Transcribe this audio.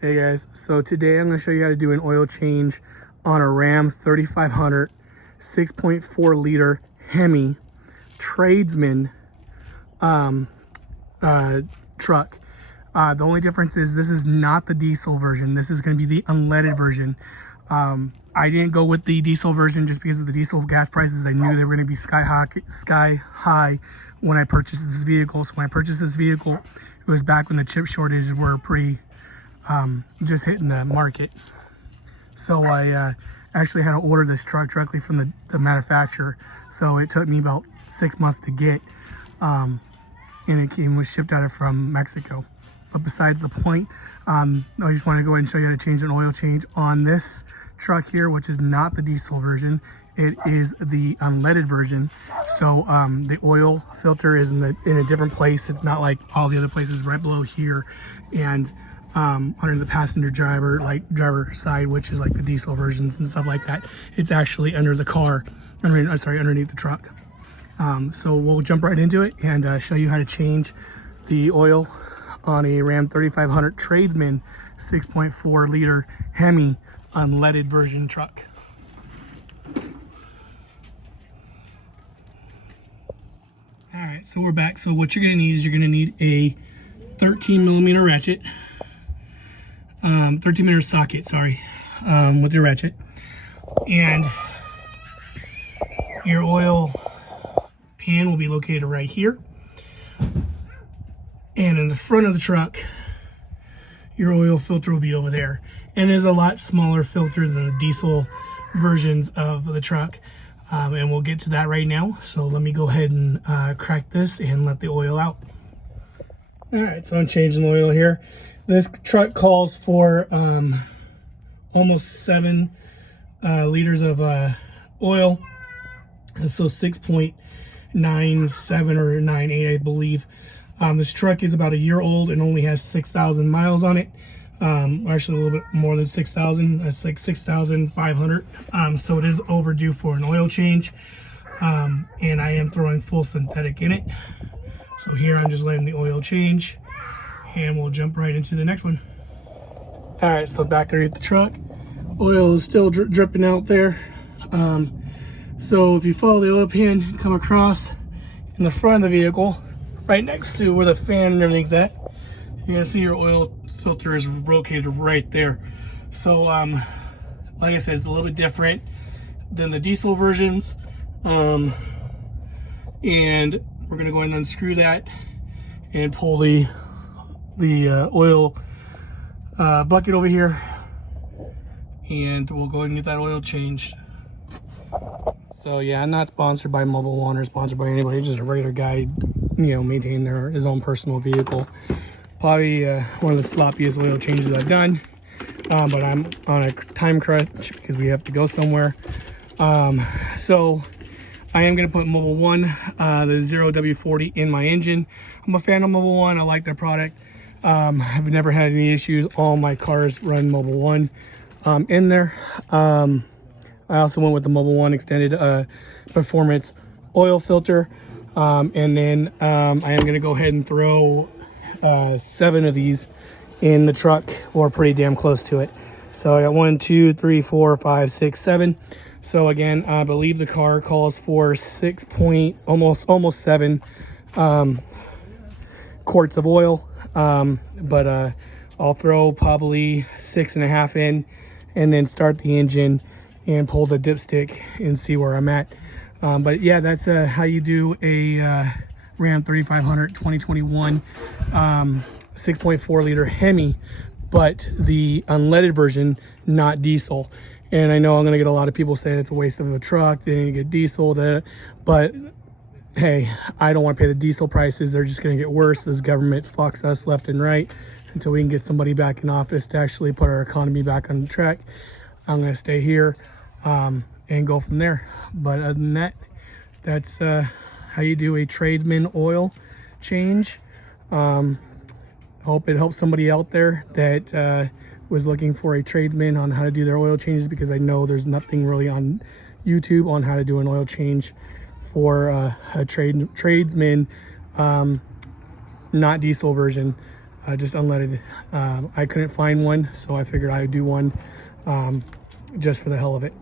Hey guys, so today I'm going to show you how to do an oil change on a Ram 3500 6.4 liter Hemi Tradesman truck. The only difference is this is not the diesel version. This is going to be the unleaded version. I didn't go with the diesel version just because of the diesel gas prices. I knew they were going to be sky high when I purchased this vehicle. So when I purchased this vehicle, it was back when the chip shortages were pretty just hitting the market. So I actually had to order this truck directly from the manufacturer. So it took me about 6 months to get, and it was shipped out from Mexico. But besides the point, I just want to go ahead and show you how to change an oil change on this truck here, which is not the diesel version. It is the unleaded version. So the oil filter is in a different place. It's not like all the other places right below here and under the passenger driver side, which is like the diesel versions and stuff like that. It's actually under the car, underneath the truck. So we'll jump right into it and show you how to change the oil on a Ram 3500 Tradesman 6.4 liter Hemi unleaded version truck. All right, so we're back. So what you're gonna need is a 13 millimeter ratchet, 13 millimeter socket, sorry, with your ratchet, and your oil pan will be located right here. And in the front of the truck, your oil filter will be over there. And it's a lot smaller filter than the diesel versions of the truck. And we'll get to that right now. So let me go ahead and crack this and let the oil out. All right, so I'm changing the oil here. This truck calls for almost 7 liters of oil. And so 6.97 or 98, I believe. This truck is about a year old and only has 6,000 miles on it. Actually a little bit more than 6,000. That's like 6,500. So it is overdue for an oil change. And I am throwing full synthetic in it. So here I'm just letting the oil change, and we'll jump right into the next one. All right, so back underneath the truck, oil is still dripping out there. So if you follow the oil pan, come across in the front of the vehicle, right next to where the fan and everything's at, you're gonna see your oil filter is located right there. So like I said, it's a little bit different than the diesel versions. And we're gonna go ahead and unscrew that and pull the oil bucket over here, and we'll go ahead and get that oil changed. So yeah, I'm not sponsored by Mobile One or sponsored by anybody, just a regular guy, maintaining his own personal vehicle. Probably one of the sloppiest oil changes I've done, but I'm on a time crunch because we have to go somewhere. So I am going to put Mobile One, the 0W40 in my engine. I'm a fan of Mobile One. I like their product. I've never had any issues. All my cars run Mobile One in there. I also went with the Mobile One extended performance oil filter. And then I am going to go ahead and throw 7 of these in the truck, or pretty damn close to it. So I got 1, 2, 3, 4, 5, 6, 7. So again, I believe the car calls for 6 point, almost 7 quarts of oil. But I'll throw probably 6.5 in, and then start the engine and pull the dipstick and see where I'm at. But yeah, that's how you do a Ram 3500 2021 6.4 liter Hemi, but the unleaded version, not diesel. And I know I'm gonna get a lot of people saying it's a waste of a truck, they need to get diesel, but hey, I don't want to pay the diesel prices. They're just gonna get worse as government fucks us left and right until we can get somebody back in office to actually put our economy back on track. I'm gonna stay here and go from there. But other than that, that's how you do a tradesman oil change. Hope it helps somebody out there that was looking for a tradesman on how to do their oil changes, because I know there's nothing really on YouTube on how to do an oil change for a tradesman, not diesel version. just unleaded. I couldn't find one, so I figured I would do one just for the hell of it.